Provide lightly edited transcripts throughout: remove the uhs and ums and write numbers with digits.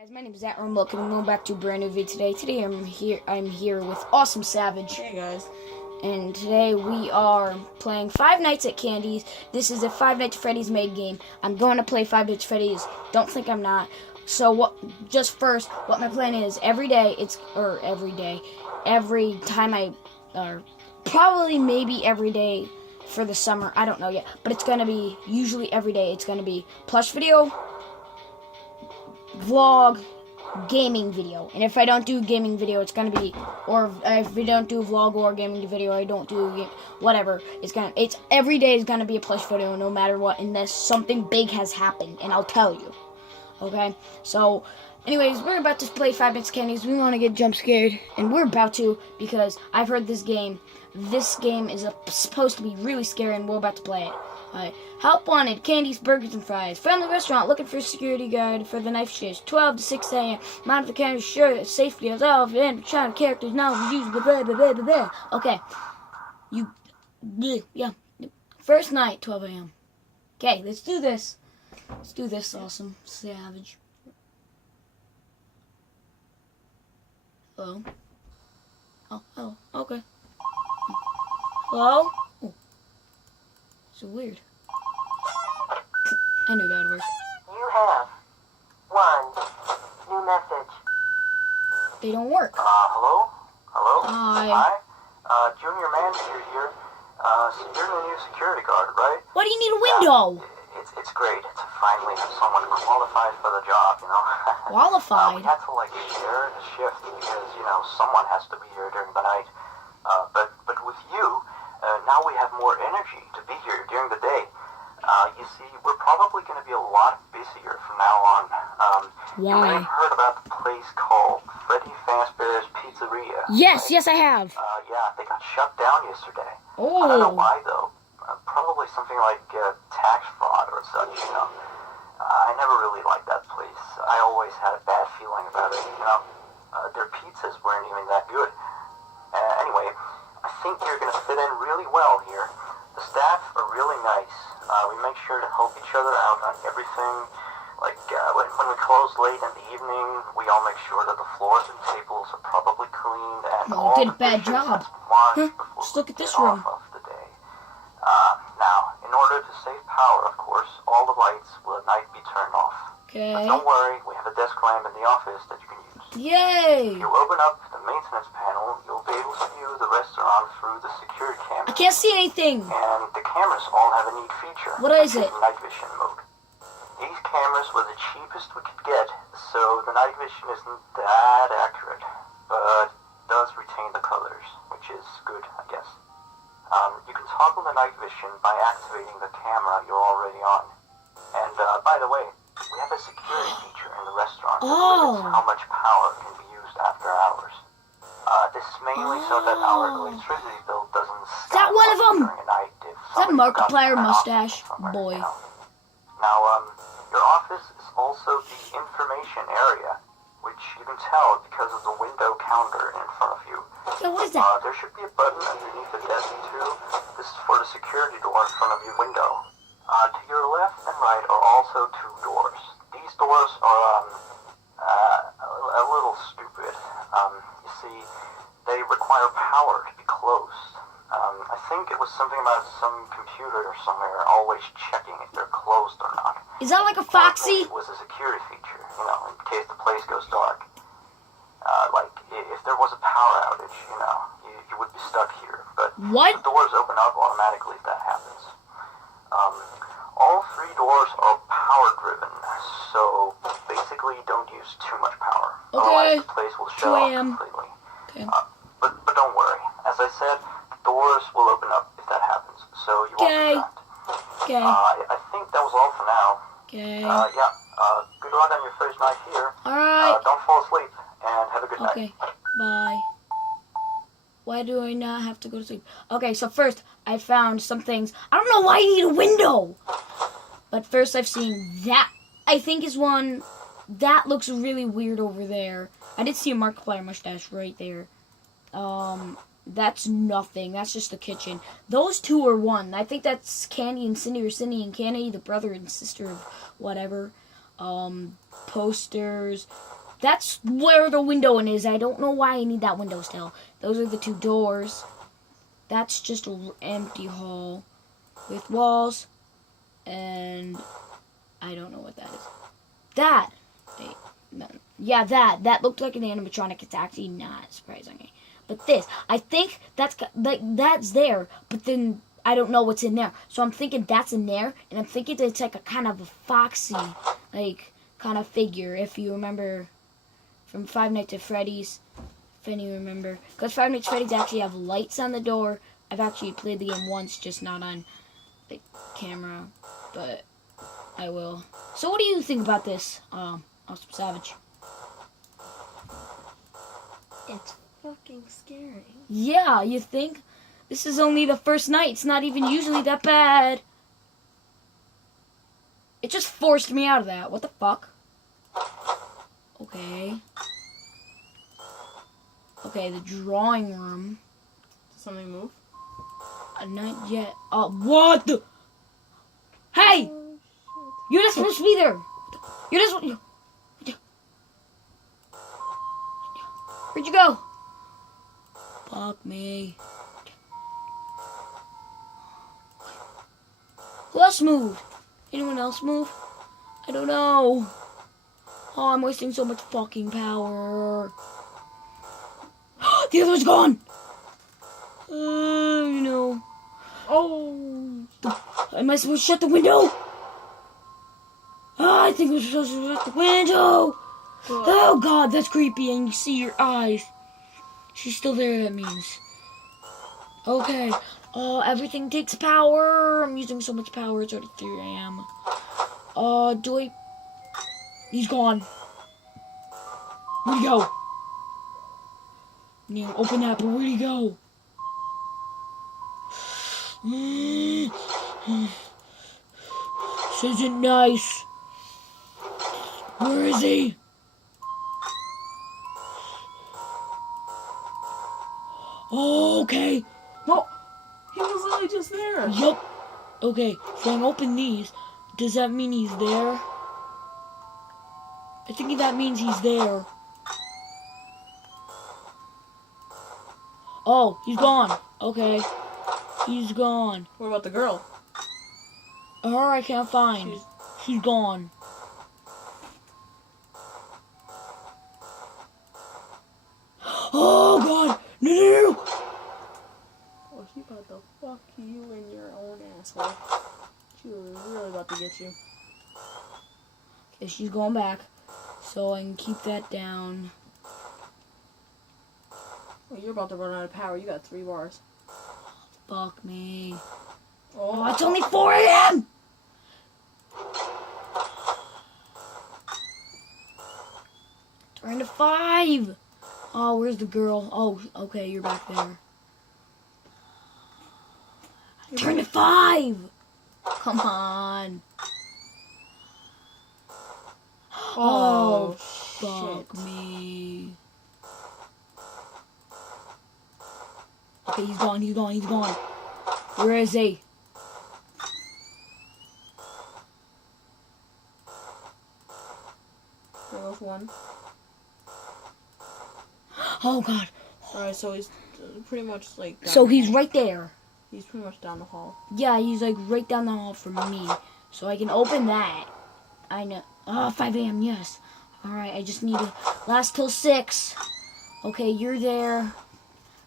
Guys, my name is Zach and welcome back to a brand new video today. Today I'm here with Awesome Savage. Hey guys. And today we are playing Five Nights at Candy's. This is a Five Nights at Freddy's made game. I'm going to play Five Nights at Freddy's. Don't think I'm not. So what my plan is every time probably maybe every day for the summer. I don't know yet, but it's gonna be usually every day. It's gonna be plush video, vlog, gaming video. And if I don't do gaming video, it's gonna be, or if we don't do vlog or gaming video, I don't do whatever. It's every day is gonna be a plush video, no matter what, unless something big has happened, and I'll tell you. Okay, so anyways, we're about to play Five Nights at Candy's. We want to get jump scared, and we're about to because I've heard this game. This game is supposed to be really scary, and we're about to play it. Alright. Help wanted, Candy's Burgers and Fries. Family restaurant looking for a security guard for the night shift. 12 to 6 a.m. Mind the camera sure that safety is off and trying characters now use blah blah blah blah blah. Okay. Yeah. First night, 12 a.m. Okay, let's do this. Let's do this, Awesome Savage. Hello? Oh, hello. Okay. Hello? Oh. So weird. I knew that would work. You have one new message. They don't work. Hello? Hello? Hi. Junior Manager here. So you're the new security guard, right? Why do you need a window? It's great to finally have someone qualified for the job, you know? Qualified? We had to, share the shift because, someone has to be here during the night. But with you, now we have more energy to be here during the day. You see, we're probably going to be a lot busier from now on. You may have heard about the place called Freddy Fazbear's Pizzeria. Yes, right? yes I have. Yeah, they got shut down yesterday. Oh. I don't know why, though. Probably something like tax fraud or such, I never really liked that place. I always had a bad feeling about it, Their pizzas weren't even that good. Anyway, I think you're going to fit in really well here. The staff are really nice. We make sure to help each other out on everything. When we close late in the evening, we all make sure that the floors and tables are probably cleaned and all did a the bad dishes job. has been washed before Just look we at this get room. off of the day. Now, in order to save power, of course, all the lights will at night be turned off. Okay. But don't worry, we have a desk lamp in the office that you can use. Yay! If you open up the maintenance panel, you'll be able to view the restaurant through the security I camera. can't see anything. And the cameras all have a neat feature. What is it? Night vision mode. These cameras were the cheapest we could get, so the night vision isn't that accurate, but does retain the colors, which is good, I guess. You can toggle the night vision by activating the camera you're already on. And by the way, we have a security feature in the restaurant that limits how much power can be used after hours. This is mainly so that our electricity bill doesn't Is that one of them? during a night if Is that Markiplier mustache? Boy. Now, your office is also the information area, which you can tell because of the window counter in front of you. Yeah, what is that? There should be a button underneath the desk, too. This is for the security door in front of your window. To your left and right are also two doors. These doors are, a little stupid. You see, they require power to be closed. I think it was something about some computer or somewhere always checking if they're closed or not. Is that like a Foxy? It was a security feature, in case the place goes dark. If there was a power outage, you would be stuck here. But What? the doors open up automatically if that happens. All three doors are power-driven, so basically don't use too much power. Okay. Otherwise the place will shut 2 off a.m. completely. Okay. But don't worry. As I said, the doors will open up if that happens, so you won't be trapped. Okay. I think that was all for now. Okay. Good luck on your first night here. Alright. Don't fall asleep, and have a good night. Okay. Bye. Why do I not have to go to sleep? Okay, so first, I found some things. I don't know why you need a window! But first I've seen that, I think is one, that looks really weird over there. I did see a Markiplier mustache right there. That's nothing. That's just the kitchen. Those two are one. I think that's Candy and Cindy, or Cindy and Candy, the brother and sister of whatever. posters. That's where the window is. I don't know why I need that window still. Those are the 2 doors. That's just an empty hall with walls, and I don't know what that is. That, wait, no. Yeah, that looked like an animatronic. It's actually not, surprisingly. But this, I think that's there, but then I don't know what's in there. So I'm thinking that's in there, and I'm thinking it's like a kind of a foxy, like, kind of figure, if you remember from Five Nights at Freddy's, if any remember. Because Five Nights at Freddy's actually have lights on the door. I've actually played the game once, just not on the camera, but I will. So what do you think about this, Awesome Savage? It's fucking scary. Yeah, you think? This is only the first night. It's not even usually that bad. It just forced me out of that. What the fuck? Okay. Okay, the drawing room. Does something move? Not yet. What the? Hey! Oh, You're not supposed to be there! You're not supposed Where'd you go? Fuck me. Who else moved? Anyone else move? I don't know. Oh, I'm wasting so much fucking power. The other one's gone! You know. Oh! Am I supposed to shut the window? I think we're supposed to shut the window! Oh god, that's creepy, and you see your eyes. She's still there, that means. Okay. Everything takes power. I'm using so much power, it's already 3 a.m. He's gone. Where'd he go? Yeah, open that, but where'd he go? This isn't nice. Where is he? Oh, okay. No! He was literally just there! Yup. Okay, so I open these. Does that mean he's there? I think that means he's there. Oh, he's gone. Okay. He's gone. What about the girl? Her I can't find. She's gone. Oh god! No, no, no! Oh, she about to fuck you in your own asshole. She was really about to get you. Okay, she's going back. So I can keep that down. Oh, you're about to run out of power. You got 3 bars. Fuck me. Oh, Oh, it's only 4 a.m.! Turn to 5! Oh, where's the girl? Oh, okay, you're back there. Turn to 5! Come on. Oh, fuck shit. me. Okay, he's gone, he's gone, he's gone. Where is he? There goes one. Oh god. Alright, so he's pretty much like... So he's right there. He's pretty much down the hall. Yeah, he's like right down the hall from me. So I can open that. I know. Oh, 5 a.m., yes. Alright, I just need to last till 6. Okay, you're there.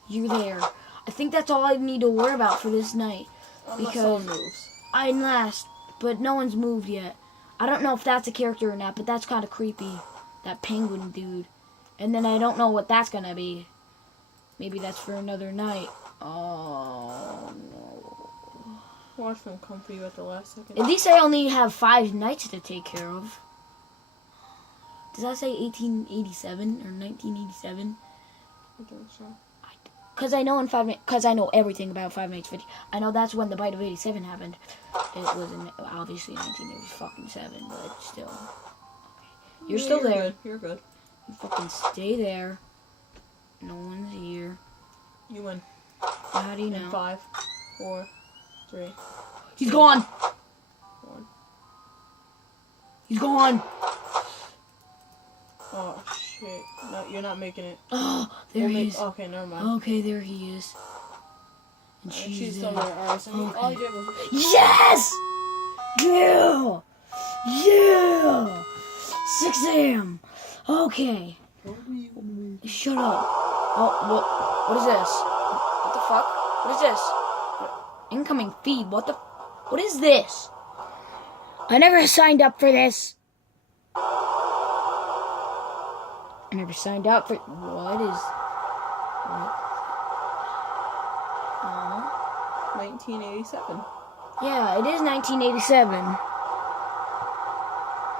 You're there. I think that's all I need to worry about for this night. Unless Because someone moves. I'm last, but no one's moved yet. I don't know if that's a character or not, but that's kind of creepy. That penguin dude. And then I don't know what that's gonna be. Maybe that's for another night. Oh, no. Watch them come for you at the last second. At least I only have 5 nights to take care of. Does that say 1887 or 1987? I think so. Because I know in 5 because I know everything about 5 Nights 50. I know that's when the bite of 87 happened. It wasn't obviously 1987, but still. Okay. You're still there. Good. You're good. You fucking stay there. No one's here. You win. How do you In know? 5, 4, 3, He's gone. 1. He's gone. Oh shit! No, you're not making it. Oh, there he is. Okay, never mind. Okay, there he is. And She's still there. there. Alright, so all he did was. Yes! Yeah! Yeah! 6 a.m. Okay. Shut up. Oh, what is this? What the fuck? What is this? Incoming feed. What is this? I never signed up for this. I never signed up for. What is? What? 1987. Yeah, it is 1987.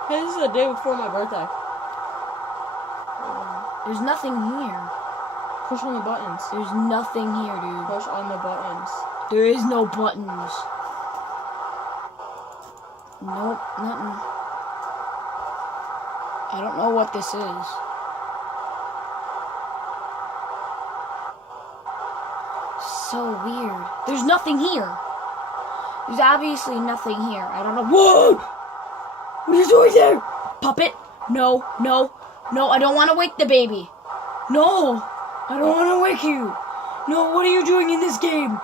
Hey, this is the day before my birthday. There's nothing here. Push on the buttons. There's nothing here, dude. Push on the buttons. There is no buttons. Nope, nothing. I don't know what this is. So weird. There's nothing here. There's obviously nothing here. I don't know. Whoa! What are you doing there? Puppet? No, no, no. I don't want to wake the baby. No! I don't want to wake you. No, what are you doing in this game?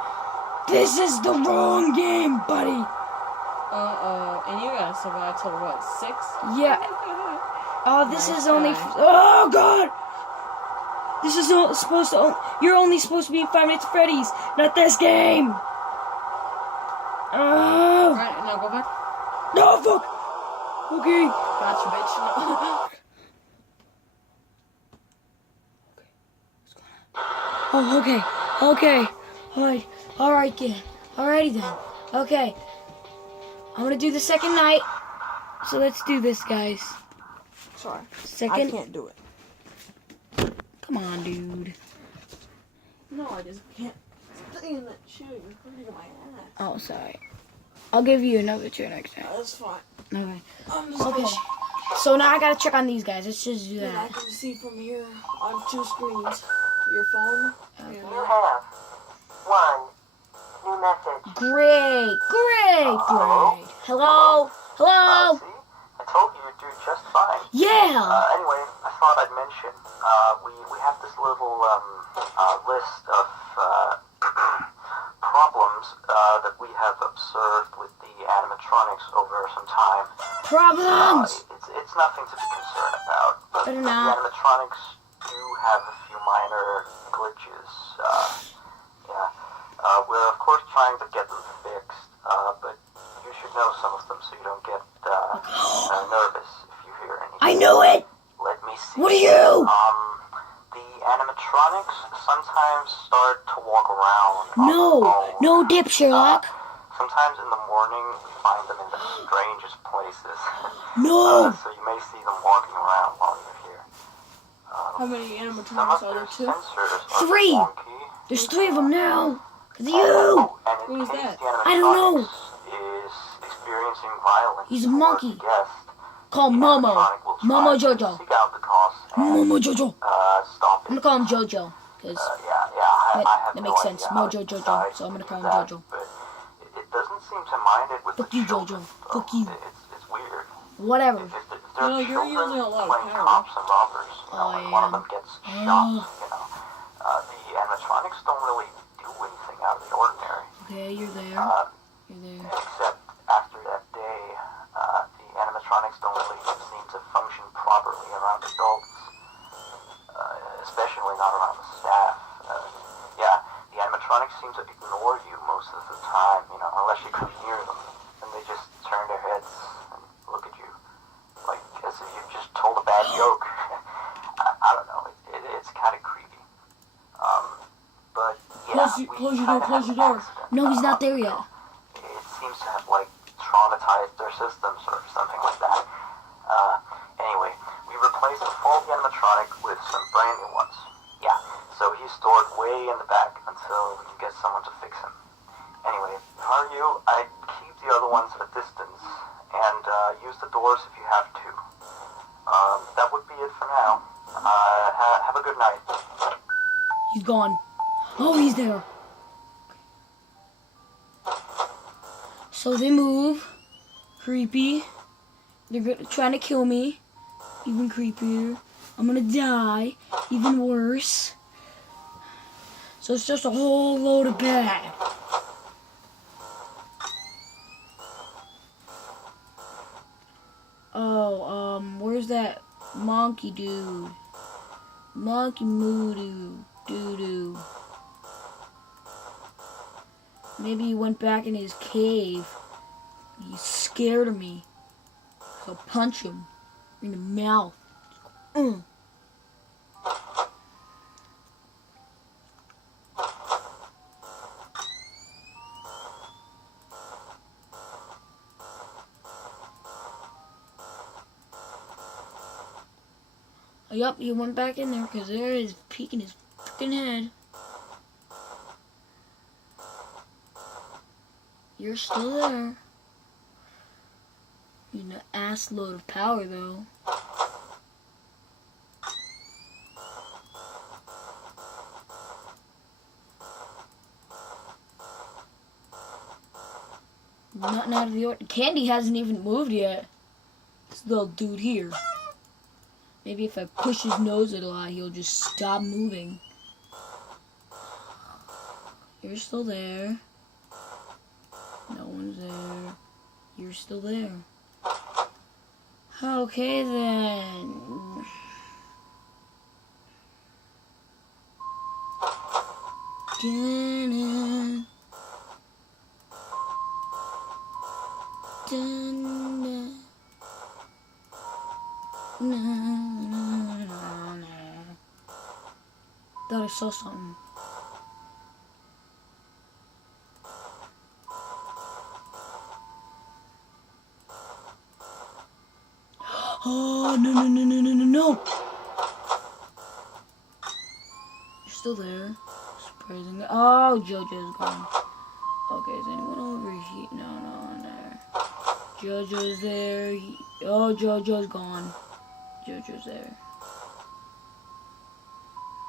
This is the wrong game, buddy. And you gotta survive till what, 6? Yeah. Oh, this Nice is only. guy. Oh God! This is not supposed to. You're only supposed to be in Five Nights at Freddy's, not this game. Oh Alright, now go back. no! Fuck. Okay. Gotcha, bitch. Oh, okay. Okay. Alright. Alright then. Alrighty then. Okay. I'm gonna do the second night. So let's do this, guys. Sorry. Second. I can't do it. Come on, dude. No, I just can't stay in that chair. You're hurting my ass. Oh, sorry. I'll give you another chair next time. That's fine. Okay. I'm just Okay. So now I gotta check on these guys. Let's just do I that. can see from here on 2 screens. Your phone. And You your have one new message. Great. Hello. Hello. See? I told you you'd do just fine. Yeah. Anyway, I thought I'd mention, we have this little list of problems that we have observed with the animatronics over some time. Problems. It's nothing to be concerned about, but Better the not. animatronics do have a few minor glitches. We're of course trying to get them fixed, but you should know some of them so you don't get nervous if you hear anything. I knew it. Let me see. What are you? The animatronics sometimes start to walk around. on their own. No dip, Sherlock. Sometimes in the morning we find them in the strangest places. No. So you may see them walking around while you're here. How many Some animatronics of are their there? 2? sensors are 3. wonky. There's 3 of them now. Cause of you. Oh, and in Who is case that? the I don't know. animatronics is experiencing violence He's a towards monkey. the guest, Call the Momo. animatronic will try Momo to Jojo. Seek out the cause and, Momo Jojo. stop it. I'm gonna call him Jojo. Cause I have that no makes sense. idea how Mojo it Jojo, decides so I'm gonna to call do him that, Jojo. But it doesn't seem to mind it with Fuck the you, children, Jojo. though. Fuck you. It's weird. Whatever. If there are You're children using a lot of playing power. cops and robbers, I and one of am. them gets shot, the animatronics don't really do anything out of the ordinary. Okay, you're there. You're there. Except after that day, the animatronics don't really seem to function properly around adults, especially not around the staff. The animatronics seem to ignore you most of the time, unless you come near them, and they just turn their heads and look at you, like as if you've just told a bad joke. I don't know, it's kind of creepy. But yeah, Close your door, close your door. No, he's not there yet. It seems to have traumatized their systems or something like that. Anyway, we replaced the faulty animatronic with some brand new ones. Yeah, so he's stored way in the back until we can get someone to fix him. Anyway, if I were you, I'd keep the other ones at a distance and use the doors if you have to. That would be it for now. Have a good night. He's gone. Oh, he's there. So they move. Creepy. trying to kill me. Even creepier. I'm gonna die. Even worse. So it's just a whole load of bad. Oh, where's that monkey dude? Monkey Moodoo. Doo-doo. Maybe he went back in his cave. He's scared of me. So I'll punch him in the mouth. Yup, he went back in there because there is peeking his freaking head. You're still there. You need an ass load of power though. Nothing out of the ordinary. Candy hasn't even moved yet. This little dude here. Maybe if I push his nose a lot, he'll just stop moving. You're still there. No one's there. You're still there. Okay then. Dun-dun. Dun-dun. No, no, no, no. Thought I saw something. Oh, no, no, no, no, no, no, no. You're still there. Surprisingly. Oh, JoJo's gone. Okay, is anyone over here? No, no one there. JoJo's there. Oh, JoJo's gone. JoJo's there.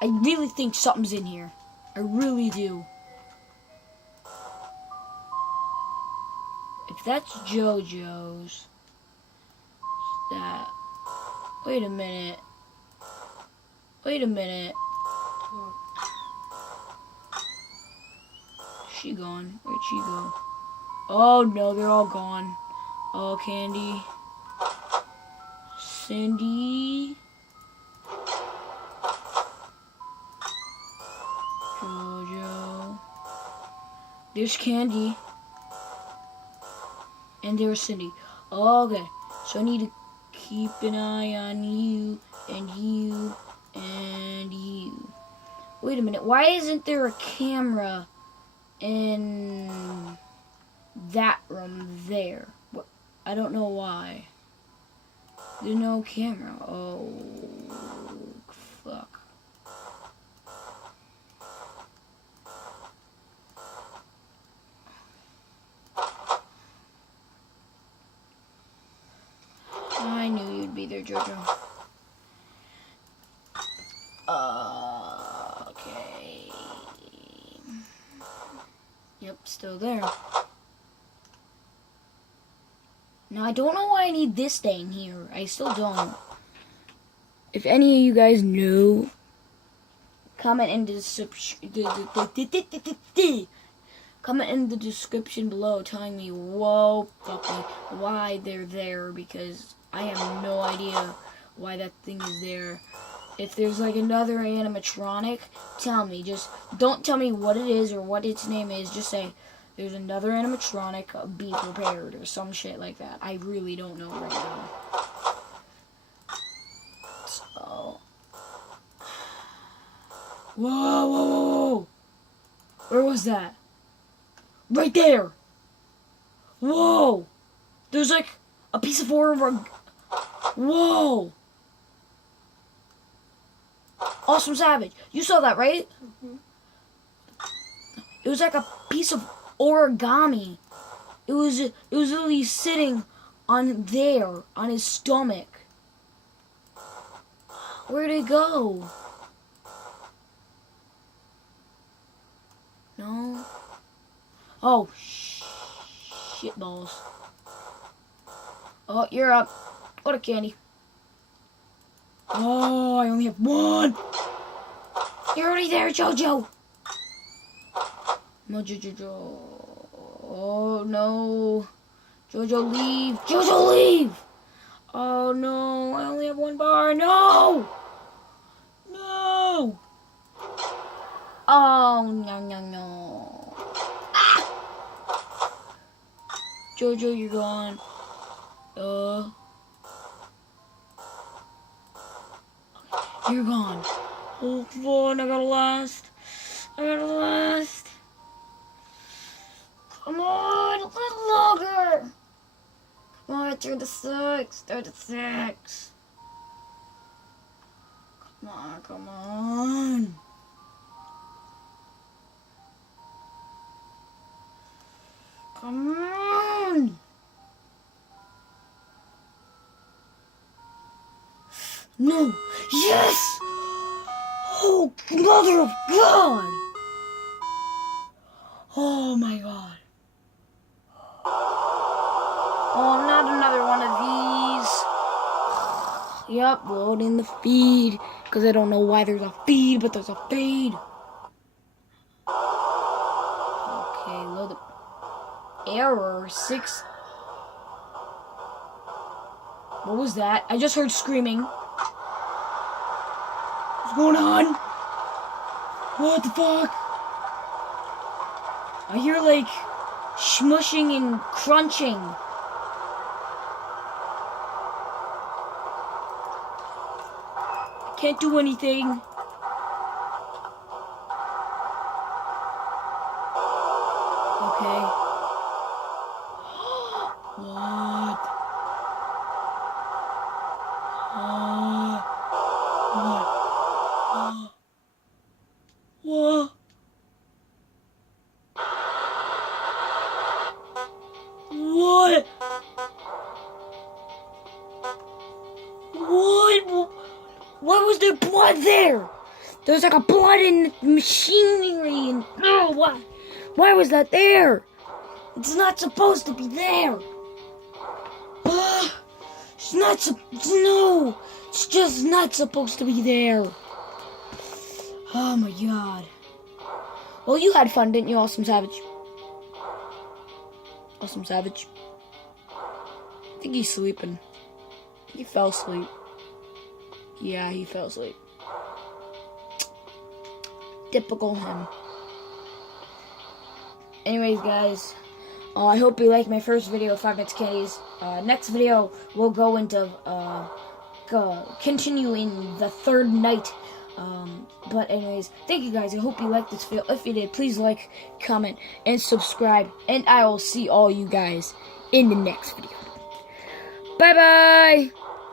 I really think something's in here. I really do. If that's JoJo's, that. Wait a minute. Wait a minute. She gone? Where'd she go? Oh no, they're all gone. Oh, Candy. Cindy. JoJo. There's Candy. And there's Cindy. Okay, so I need to keep an eye on you, and you, and you. Wait a minute, why isn't there a camera in that room there? What? I don't know why. There's no camera. Oh, fuck. I knew you'd be there, JoJo. Okay. Yep, still there. Now, I don't know why I need this thing here. I still don't. If any of you guys know, comment in the description below telling me, whoa, fucking, why they're there, because I have no idea why that thing is there. If there's like another animatronic, tell me. Just don't tell me what it is or what its name is. Just say, there's another animatronic, be prepared, or some shit like that. I really don't know right now. So. Whoa, whoa, whoa, whoa. Where was that? Right there. Whoa. There's like a piece of horror. Whoa. Awesome Savage. You saw that, right? Mm-hmm. It was like a piece of origami. It was literally sitting on there, on his stomach. Where'd it go? No. Oh, shitballs. Oh, you're up. What a candy. Oh, I only have one. You're already there, Jojo. No, Jojo. Oh, no. Jojo, leave. Jojo, leave. Oh, no. I only have one bar. No. No. Oh, no, no, no. Ah. Jojo, you're gone. You're gone. Oh, come on. I gotta last. I gotta last. Come on. A little longer. Come on, 36. 36. Come on, come on. Come on. No. Yes. Oh, mother of God. Oh, my God. Oh, not another one of these. Yep, loading the feed. Because I don't know why there's a feed, but there's a feed. Okay, load the... Error 6. What was that? I just heard screaming. What's going on? What the fuck? I hear like smushing and crunching. Can't do anything. Okay. What? What? What? What? What? Why was there blood there? There's like a blood in the machinery and no, why? Why was that there? It's not supposed to be there. It's not no. It's just not supposed to be there. Oh my God. Well, you had fun, didn't you, Awesome Savage? Awesome Savage. I think he's sleeping. He fell asleep. Yeah, he fell asleep. Typical him. Anyways, guys, I hope you liked my first video of Five Nights at Candy's. Next video, we'll go into, continuing the third night. But anyways, thank you guys. I hope you liked this video. If you did, please like, comment, and subscribe. And I will see all you guys in the next video. Bye-bye!